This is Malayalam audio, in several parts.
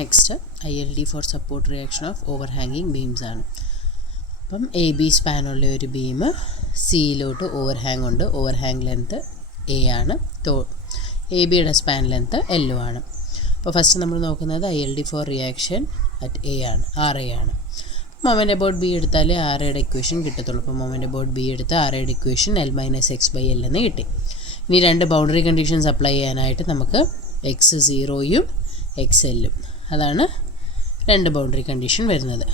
Next ILD for support reaction of ഓവർഹാങ്ങിങ് ബീംസ് ആണ്. അപ്പം AB സ്പാനുള്ള ഒരു ബീം സിയിലോട്ട് ഓവർഹാങ് ഉണ്ട്. ഓവർഹാങ് ലെങ്ത്ത് A ആണ്. ABയുടെ സ്പാൻ ലെങ്ത്ത് L ആണ്. അപ്പോൾ ഫസ്റ്റ് നമ്മൾ നോക്കുന്നത് ILD for reaction at A ആണ്, RA ആണ്. മൊമെൻ്റ് അബൌട്ട് B എടുത്താൽ RAയുടെ ഇക്വേഷൻ കിട്ടത്തുള്ളൂ. അപ്പോൾ മൊമെൻ്റ് അബൌട്ട് B എടുത്ത് RAയുടെ ഇക്വേഷൻ L - x/L എന്ന് കിട്ടി. ഇനി രണ്ട് ബൗണ്ടറി കണ്ടീഷൻസ് അപ്ലൈ ചെയ്യാനായിട്ട് നമുക്ക് x0യും XLഉം, അതാണ് രണ്ട് ബൗണ്ടറി കണ്ടീഷൻ വരുന്നത്.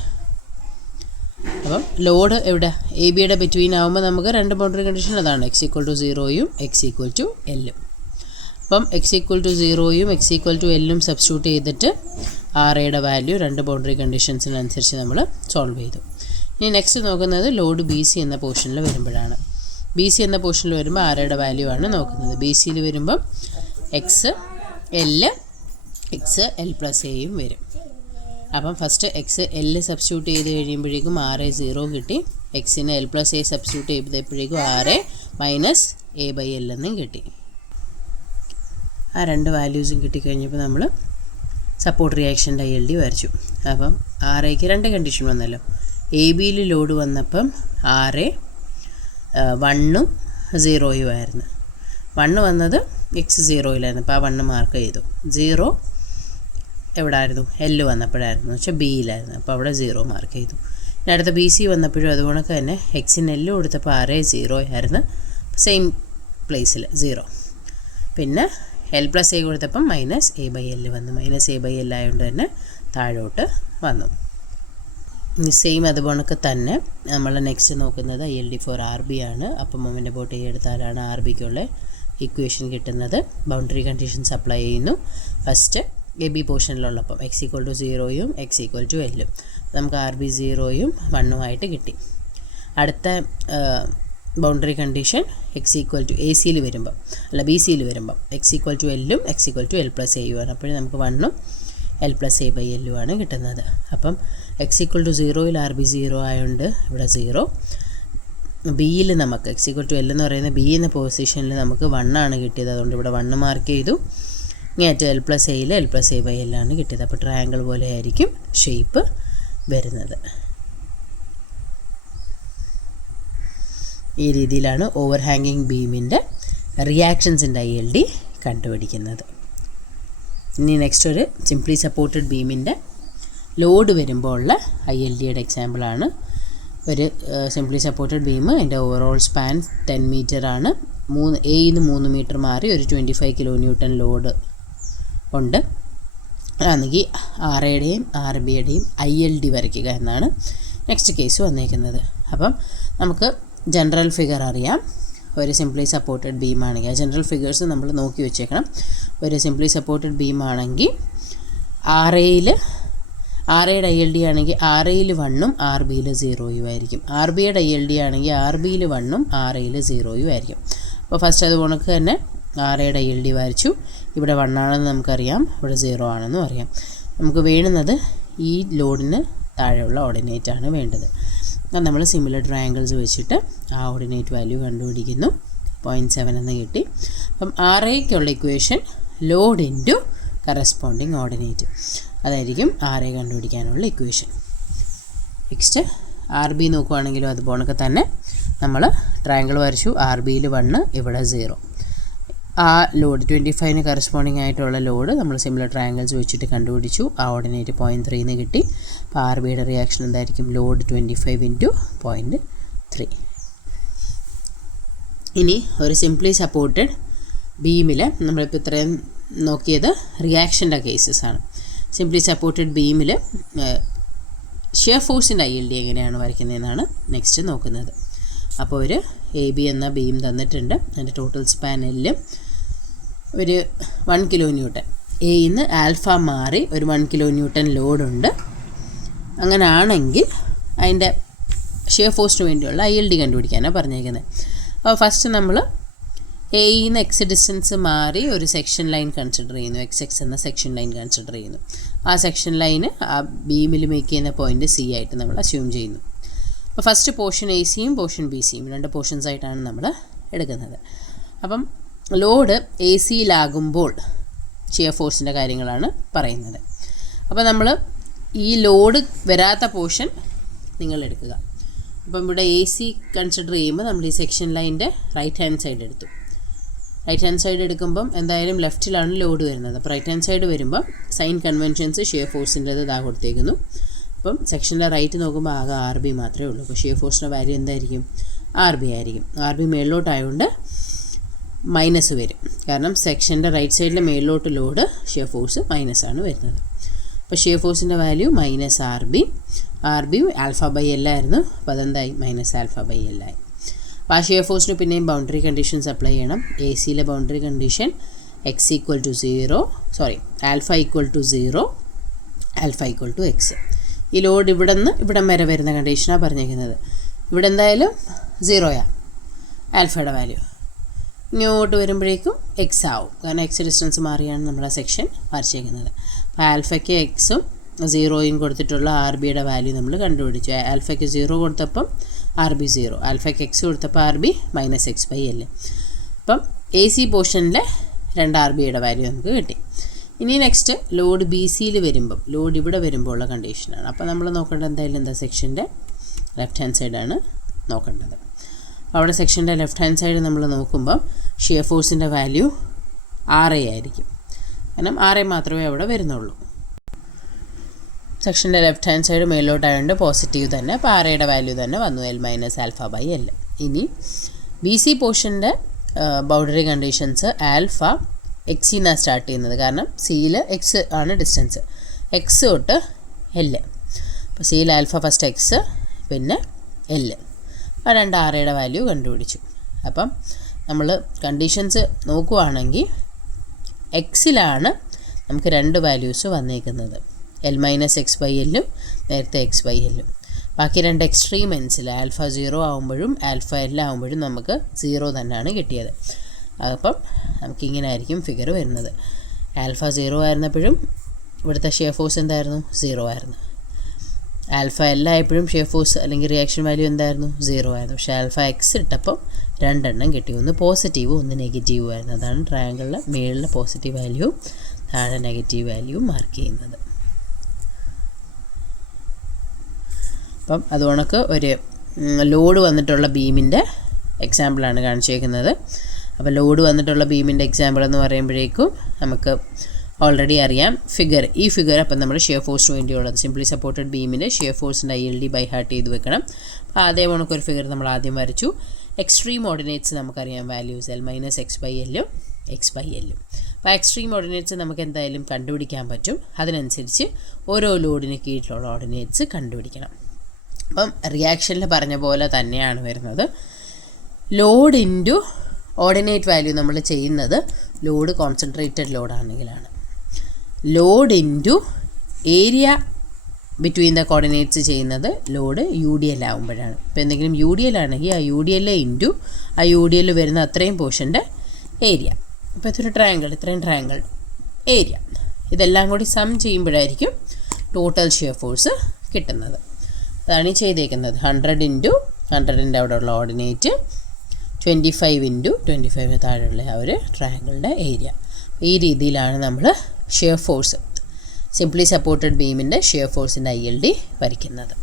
അപ്പം ലോഡ് എവിടെ ABയുടെ ബിറ്റ്വീൻ ആകുമ്പോൾ നമുക്ക് രണ്ട് ബൗണ്ടറി കണ്ടീഷൻ അതാണ് x=0യും x=Lഉം. അപ്പം x=0യും x=Lഉം സബ്സ്റ്റിറ്റ്യൂട്ട് ചെയ്തിട്ട് RAയുടെ വാല്യൂ രണ്ട് ബൗണ്ടറി കണ്ടീഷൻസിനനുസരിച്ച് നമ്മൾ സോൾവ് ചെയ്തു. ഇനി നെക്സ്റ്റ് നോക്കുന്നത് ലോഡ് BC എന്ന പോർഷനിൽ വരുമ്പോഴാണ്. BC എന്ന പോർഷനിൽ വരുമ്പോൾ RAയുടെ വാല്യൂ ആണ് നോക്കുന്നത്. BCയിൽ വരുമ്പം XL +Aയും വരും. അപ്പം ഫസ്റ്റ് XL സബ്സ്റ്റിറ്റ്യൂട്ട് ചെയ്ത് കഴിയുമ്പോഴേക്കും RA 0 കിട്ടി. Xന് L + A സബ്സ്റ്റിറ്റ്യൂട്ട് ചെയ്തപ്പോഴേക്കും RA - A/L എന്നും കിട്ടി. ആ രണ്ട് വാല്യൂസും കിട്ടിക്കഴിഞ്ഞപ്പോൾ നമ്മൾ സപ്പോർട്ട് റിയാക്ഷൻ്റെ ILD വരച്ചു. അപ്പം RAയ്ക്ക് രണ്ട് കണ്ടീഷൻ വന്നല്ലോ. ABയിൽ ലോഡ് വന്നപ്പം RA 1ഉം 0യും ആയിരുന്നു. 1 വന്നത് x0യിലായിരുന്നു. അപ്പോൾ ആ 1 മാർക്ക് ചെയ്തു. 0 എവിടെ ആയിരുന്നു? L വന്നപ്പോഴായിരുന്നു, എന്ന് വെച്ചാൽ Bയിലായിരുന്നു. അപ്പോൾ അവിടെ 0 മാർക്ക് ചെയ്തു. ഇനി അടുത്ത BC വന്നപ്പോഴും അതുകൊണ്ട് തന്നെ Xന് L കൊടുത്തപ്പോൾ RA 0 ആയിരുന്നു, സെയിം പ്ലേസിൽ 0. പിന്നെ L + A കൊടുത്തപ്പം -A/L വന്നു. -A/L ആയതുകൊണ്ട് തന്നെ താഴോട്ട് വന്നു. ഇനി സെയിം അതുപോലൊക്കെ തന്നെ നമ്മൾ നെക്സ്റ്റ് നോക്കുന്നത് ILD ഫോർ RB ആണ്. അപ്പം മൊമെൻ്റ് അബൌട്ട് A എടുത്താലാണ് RBക്കുള്ള ഇക്വേഷൻ കിട്ടുന്നത്. ബൗണ്ടറി കണ്ടീഷൻസ് അപ്ലൈ ചെയ്യുന്നു. ഫസ്റ്റ് AB പോർഷനിലുള്ളപ്പം x=0യും x=Lഉം നമുക്ക് RB 0യും 1ഉമായിട്ട് കിട്ടി. അടുത്ത ബൗണ്ടറി കണ്ടീഷൻ x=ACയിൽ വരുമ്പം BCയിൽ വരുമ്പം x=Lഉം x=L + Aയും ആണ്. അപ്പോഴും നമുക്ക് 1ഉം L + A/Lഉം ആണ് കിട്ടുന്നത്. അപ്പം x=0യിൽ RB 0 ആയതുകൊണ്ട് ഇവിടെ 0. Bയിൽ നമുക്ക് x=L എന്ന് പറയുന്ന B എന്ന പൊസിഷനിൽ നമുക്ക് 1 ആണ് കിട്ടിയത്. അതുകൊണ്ട് ഇവിടെ 1 മാർക്ക് ചെയ്തു. ഇങ്ങേറ്റ L + Aയിൽ L + A/L ആണ് കിട്ടിയത്. അപ്പോൾ ട്രയാങ്കിൾ പോലെ ആയിരിക്കും ഷേപ്പ് വരുന്നത്. ഈ രീതിയിലാണ് ഓവർഹാങ്ങിങ് ബീമിൻ്റെ റിയാക്ഷൻസിൻ്റെ ILD കണ്ടുപിടിക്കുന്നത്. ഇനി നെക്സ്റ്റ് ഒരു സിംപ്ലി സപ്പോർട്ടഡ് ബീമിൻ്റെ ലോഡ് വരുമ്പോൾ ഉള്ള ILDയുടെ എക്സാമ്പിളാണ്. ഒരു സിംപ്ലി സപ്പോർട്ടഡ് ബീം, അതിൻ്റെ ഓവറോൾ സ്പാൻ 10 മീറ്റർ ആണ്. Aന്ന് 3 മീറ്റർ മാറി ഒരു 25 kN ലോഡ് ഉണ്ട്. ആണെങ്കിൽ RAയുടെയും RBയുടെയും ILD വരയ്ക്കുക എന്നാണ് നെക്സ്റ്റ് കേസ് വന്നേക്കുന്നത്. അപ്പം നമുക്ക് ജനറൽ ഫിഗർ അറിയാം. ഒരു സിംപ്ലി സപ്പോർട്ടഡ് ബീമാണെങ്കിൽ ആ ജനറൽ ഫിഗേഴ്സ് നമ്മൾ നോക്കി വെച്ചേക്കണം. ഒരു സിംപ്ലി സപ്പോർട്ടഡ് ബീമാണെങ്കിൽ RAയുടെ ILD ആണെങ്കിൽ RAയിൽ 1ഉം RBയിൽ 0യും ആയിരിക്കും. RBയുടെ ILD ആണെങ്കിൽ RBയിൽ 1ഉം RAയിൽ 0യും ആയിരിക്കും. അപ്പോൾ ഫസ്റ്റ് അതുപോലെ തന്നെ RAയുടെ ILD വരച്ചു. ഇവിടെ 1 ആണെന്ന് നമുക്കറിയാം, ഇവിടെ 0 ആണെന്നും അറിയാം. നമുക്ക് വേണ്ടുന്നത് ഈ ലോഡിന് താഴെയുള്ള ഓർഡിനേറ്റ് ആണ് വേണ്ടത്. അത് നമ്മൾ സിമിലർ ട്രയാങ്കിൾസ് വെച്ചിട്ട് ആ ഓർഡിനേറ്റ് വാല്യൂ കണ്ടുപിടിക്കുന്നു. 0.7 എന്ന് കിട്ടി. അപ്പം RAയ്ക്കുള്ള equation load into corresponding ordinate, അതായിരിക്കും RA കണ്ടുപിടിക്കാനുള്ള ഇക്വേഷൻ. നെക്സ്റ്റ് RB നോക്കുകയാണെങ്കിലും അതുപോലൊക്കെ തന്നെ നമ്മൾ ട്രയാങ്കിൾ വരച്ചു. RBയിൽ 1, ഇവിടെ 0. ആ ലോഡ് 25ന് കറസ്പോണ്ടിങ് ആയിട്ടുള്ള ലോഡ് നമ്മൾ സിമിലർ ട്രയാങ്കിൾസ് വെച്ചിട്ട് കണ്ടുപിടിച്ചു. ആ ഓർഡിനേറ്റ് 0.3 എന്ന് കിട്ടി. അപ്പോൾ RBയുടെ റിയാക്ഷൻ എന്തായിരിക്കും? ലോഡ് 25 × 0.3. ഇനി ഒരു സിംപ്ലി സപ്പോർട്ടഡ് ബീമിൽ നമ്മളിപ്പോൾ ഇത്രയും നോക്കിയത് റിയാക്ഷൻ്റെ കേസസ് ആണ്. സിംപ്ലി സപ്പോർട്ടഡ് ബീമിൽ ഷിയർ ഫോഴ്സിൻ്റെ ILD എങ്ങനെയാണ് വരയ്ക്കുന്നതെന്നാണ് നെക്സ്റ്റ് നോക്കുന്നത്. അപ്പോൾ ഒരു AB എന്ന ബീം തന്നിട്ടുണ്ട്. അതിൻ്റെ ടോട്ടൽ സ്പാൻ L, ഒരു 1 kN. Aന്ന് ആൽഫ മാറി ഒരു 1 kN ലോഡുണ്ട്. അങ്ങനെ ആണെങ്കിൽ അതിൻ്റെ ഷിയർ ഫോഴ്സിന് വേണ്ടിയുള്ള ILD കണ്ടുപിടിക്കാനാണ് പറഞ്ഞേക്കുന്നത്. അപ്പോൾ ഫസ്റ്റ് നമ്മൾ Aന്ന് X ഡിസ്റ്റൻസ് മാറി ഒരു സെക്ഷൻ ലൈൻ കൺസിഡർ ചെയ്യുന്നു. XX എന്ന സെക്ഷൻ ലൈൻ കൺസിഡർ ചെയ്യുന്നു. ആ സെക്ഷൻ ലൈന് ആ ബീമിൽ മേക്ക് ചെയ്യുന്ന പോയിൻ്റ് C ആയിട്ട് നമ്മൾ അസ്യൂം ചെയ്യുന്നു. അപ്പോൾ ഫസ്റ്റ് പോർഷൻ ACയും പോർഷൻ BCയും രണ്ട് പോർഷൻസ് ആയിട്ടാണ് നമ്മൾ എടുക്കുന്നത്. അപ്പം ലോഡ് ACയിലാകുമ്പോൾ ഷിയർ ഫോഴ്സിൻ്റെ കാര്യങ്ങളാണ് പറയുന്നത്. അപ്പോൾ നമ്മൾ ഈ ലോഡ് വരാത്ത പോർഷൻ നിങ്ങൾ എടുക്കുക. അപ്പം ഇവിടെ എ സി കൺസിഡർ ചെയ്യുമ്പോൾ നമ്മൾ ഈ സെക്ഷൻ ലൈൻ്റെ റൈറ്റ് ഹാൻഡ് സൈഡ് എടുത്തു. റൈറ്റ് ഹാൻഡ് സൈഡ് എടുക്കുമ്പം എന്തായാലും ലെഫ്റ്റിലാണ് ലോഡ് വരുന്നത്. അപ്പോൾ റൈറ്റ് ഹാൻഡ് സൈഡ് വരുമ്പോൾ സൈൻ കൺവെൻഷൻസ് ഷിയർ ഫോഴ്സിൻ്റെത് ഇതാ കൊടുത്തേക്കുന്നു. അപ്പം സെക്ഷൻ്റെ റൈറ്റ് നോക്കുമ്പോൾ ആകെ RB മാത്രമേ ഉള്ളൂ. അപ്പോൾ ഷിയർ ഫോഴ്സിൻ്റെ വാല്യൂ എന്തായിരിക്കും? RB ആയിരിക്കും. RB മേളിലോട്ടായതുകൊണ്ട് മൈനസ് വരും. കാരണം സെക്ഷൻ്റെ റൈറ്റ് സൈഡിലെ മേളിലോട്ട് ലോഡ് ഷിയർ ഫോഴ്സ് മൈനസാണ് വരുന്നത്. അപ്പോൾ ഷിയർ ഫോഴ്സിൻ്റെ വാല്യൂ -RB. RB α/L ആയിരുന്നു. അപ്പോൾ അതെന്തായി? -α/L ആയി. അപ്പോൾ ആ ഷിയർ ഫോഴ്സിന് പിന്നെയും ബൗണ്ടറി കണ്ടീഷൻസ് അപ്ലൈ ചെയ്യണം. എ സിയിലെ ബൗണ്ടറി കണ്ടീഷൻ α = 0, α x. ഈ ലോഡ് ഇവിടെ നിന്ന് ഇവിടം വരെ വരുന്ന കണ്ടീഷനാണ് പറഞ്ഞേക്കുന്നത്. ഇവിടെ എന്തായാലും 0 ആൽഫയുടെ വാല്യൂ. ഇങ്ങോട്ട് വരുമ്പോഴേക്കും എക്സ് ആവും. കാരണം എക്സ് ഡിസ്റ്റൻസ് മാറിയാണ് നമ്മൾ ആ സെക്ഷൻ വരച്ചേക്കുന്നത്. അപ്പോൾ ആൽഫയ്ക്ക് എക്സും 0യും കൊടുത്തിട്ടുള്ള RBയുടെ വാല്യൂ നമ്മൾ കണ്ടുപിടിച്ചു. ആൽഫയ്ക്ക് 0 കൊടുത്തപ്പം RB 0, ആൽഫയ്ക്ക് എക്സ് കൊടുത്തപ്പോൾ RB -x/L. അപ്പം എ സി പോർഷനിലെ 2 RBയുടെ വാല്യൂ നമുക്ക് കിട്ടി. ഇനി നെക്സ്റ്റ് ലോഡ് ബി സിയിൽ വരുമ്പം, ലോഡ് ഇവിടെ വരുമ്പോൾ ഉള്ള കണ്ടീഷനാണ്. അപ്പോൾ നമ്മൾ നോക്കേണ്ടത് എന്തായാലും എന്താ? സെക്ഷൻ്റെ ലെഫ്റ്റ് ഹാൻഡ് സൈഡാണ് നോക്കേണ്ടത്. അവിടെ സെക്ഷൻ്റെ ലെഫ്റ്റ് ഹാൻഡ് സൈഡ് നമ്മൾ നോക്കുമ്പം ഷിയർ ഫോഴ്സിൻ്റെ വാല്യൂ RA ആയിരിക്കും. കാരണം RA മാത്രമേ അവിടെ വരുന്നുള്ളൂ. സെക്ഷൻ്റെ ലെഫ്റ്റ് ഹാൻഡ് സൈഡ് മേലോട്ടായതുകൊണ്ട് പോസിറ്റീവ് തന്നെ. അപ്പോൾ RAയുടെ വാല്യൂ തന്നെ വന്നു, L - α/L. ഇനി ബി സി പോർഷൻ്റെ ബൗണ്ടറി കണ്ടീഷൻസ് ആൽഫ എക്സിന്നാണ് സ്റ്റാർട്ട് ചെയ്യുന്നത്. കാരണം സിയിൽ എക്സ് ആണ് ഡിസ്റ്റൻസ്, എക്സ് തൊട്ട് L. അപ്പോൾ സിയിൽ ആൽഫ ഫസ്റ്റ് എക്സ്, പിന്നെ L. ആ 2 RAയുടെ വാല്യൂ കണ്ടുപിടിച്ചു. അപ്പം നമ്മൾ കണ്ടീഷൻസ് നോക്കുവാണെങ്കിൽ എക്സിലാണ് നമുക്ക് 2 വാല്യൂസ് വന്നേക്കുന്നത്, L - x/L നേരത്തെ x/L. ബാക്കി 2 എക്സ്ട്രീം എൻസിൽ ആൽഫ 0 ആകുമ്പോഴും ആൽഫ L ആകുമ്പോഴും നമുക്ക് 0 തന്നെയാണ് കിട്ടിയത്. അപ്പം നമുക്കിങ്ങനെ ആയിരിക്കും ഫിഗർ വരുന്നത്. ആൽഫ 0 ആയിരുന്നപ്പോഴും ഇവിടുത്തെ ഷിയർ ഫോഴ്സ് എന്തായിരുന്നു? 0 ആയിരുന്നു. ആൽഫ L ആയപ്പോഴും ഷിയർ ഫോഴ്സ് അല്ലെങ്കിൽ റിയാക്ഷൻ വാല്യൂ എന്തായിരുന്നു? 0 ആയിരുന്നു. പക്ഷേ ആൽഫ എക്സ് ഇട്ടപ്പം 2 എണ്ണം കിട്ടി. ഒന്ന് പോസിറ്റീവും ഒന്ന് നെഗറ്റീവും ആയിരുന്നു. അതാണ് ട്രയാങ്കിളിലെ മേളിലെ പോസിറ്റീവ് വാല്യൂ, താഴെ നെഗറ്റീവ് വാല്യൂ മാർക്ക് ചെയ്യുന്നത്. അപ്പം അതുകൊണ്ടൊക്കെ ഒരു ലോഡ് വന്നിട്ടുള്ള ബീമിൻ്റെ എക്സാമ്പിളാണ് കാണിച്ചേക്കുന്നത്. അപ്പോൾ ലോഡ് വന്നിട്ടുള്ള ബീമിൻ്റെ എക്സാമ്പിൾ എന്ന് പറയുമ്പോഴേക്കും നമുക്ക് ഓൾറെഡി അറിയാം ഫിഗർ. ഈ ഫിഗർ അപ്പം നമ്മൾ ഷിയർ ഫോഴ്സിന് വേണ്ടിയുള്ളത്, സിംപ്ലി സപ്പോർട്ടഡ് ബീമിൻ്റെ ഷിയർ ഫോഴ്സിൻ്റെ ILD ബൈ ഹാർട്ട് ചെയ്ത് വെക്കണം. അപ്പോൾ അതേ കണക്കൊരു ഫിഗർ നമ്മൾ ആദ്യം വരച്ചു. എക്സ്ട്രീം ഓർഡിനേറ്റ്സ് നമുക്കറിയാം വാല്യൂസ് L - x/L, x/L. അപ്പോൾ എക്സ്ട്രീം ഓർഡിനേറ്റ്സ് നമുക്ക് എന്തായാലും കണ്ടുപിടിക്കാൻ പറ്റും. അതിനനുസരിച്ച് ഓരോ ലോഡിന് കീഴിലുള്ള ഓർഡിനേറ്റ്സ് കണ്ടുപിടിക്കണം. അപ്പം റിയാക്ഷനിൽ പറഞ്ഞ പോലെ തന്നെയാണ് വരുന്നത്. ലോഡ് ഇൻറ്റു ഓർഡിനേറ്റ് വാല്യൂ നമ്മൾ ചെയ്യുന്നത് ലോഡ് കോൺസെൻട്രേറ്റഡ് ലോഡാണെങ്കിലാണ്. Load into area between the coordinates ചെയ്യുന്നത് ലോഡ് UDL ആകുമ്പോഴാണ്. ഇപ്പോൾ എന്തെങ്കിലും UDL ആണെങ്കിൽ ആ UDL ഇൻറ്റു ആ UDL വരുന്ന അത്രയും പോർഷൻ്റെ ഏരിയ. ഇപ്പോൾ ഇതൊരു ട്രയാങ്കിൾ, ഇത്രയും ട്രയാങ്കിൾ ഏരിയ, ഇതെല്ലാം കൂടി സം ചെയ്യുമ്പോഴായിരിക്കും ടോട്ടൽ ഷിയർ ഫോഴ്സ് കിട്ടുന്നത്. അതാണ് ഈ ചെയ്തേക്കുന്നത്. 100 ഇൻറ്റു 100ൻ്റെ അവിടെയുള്ള ഓർഡിനേറ്റ്, 25 ഇൻറ്റു 25 താഴെയുള്ള ആ ഒരു ട്രയാങ്കിളിൻ്റെ ഏരിയ. ഈ രീതിയിലാണ് നമ്മൾ ഷിയർ ഫോഴ്സ്, സിംപ്ലി സപ്പോർട്ടഡ് ബീമിൻ്റെ ഷിയർ ഫോഴ്സിൻ്റെ ILD വരയ്ക്കുന്നത്.